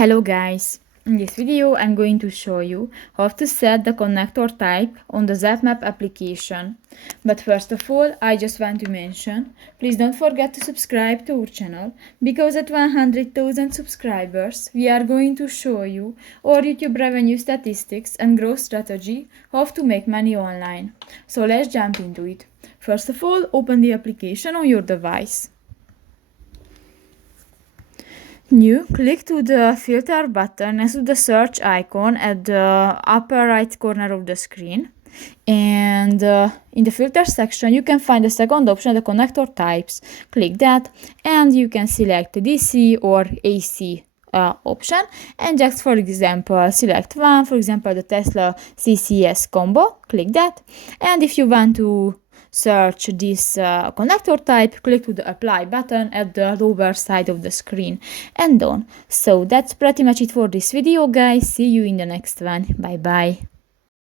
Hello guys! In this video I'm going to show you how to set the connector type on the Zapmap application. But first of all, I just want to mention, please don't forget to subscribe to our channel, because at 100,000 subscribers we are going to show you our YouTube revenue statistics and growth strategy, how to make money online. So let's jump into it. First of all, open the application on your device. New, click to the filter button next to the search icon at the upper right corner of the screen. And in the filter section you can find the second option, the connector types. Click that and you can select DC or AC option, and just for example select one, for example the Tesla CCS combo. Click that, and if you want to search this connector type, click to the apply button at the lower side of the screen and done. So that's pretty much it for this video guys. See you in the next one. Bye bye.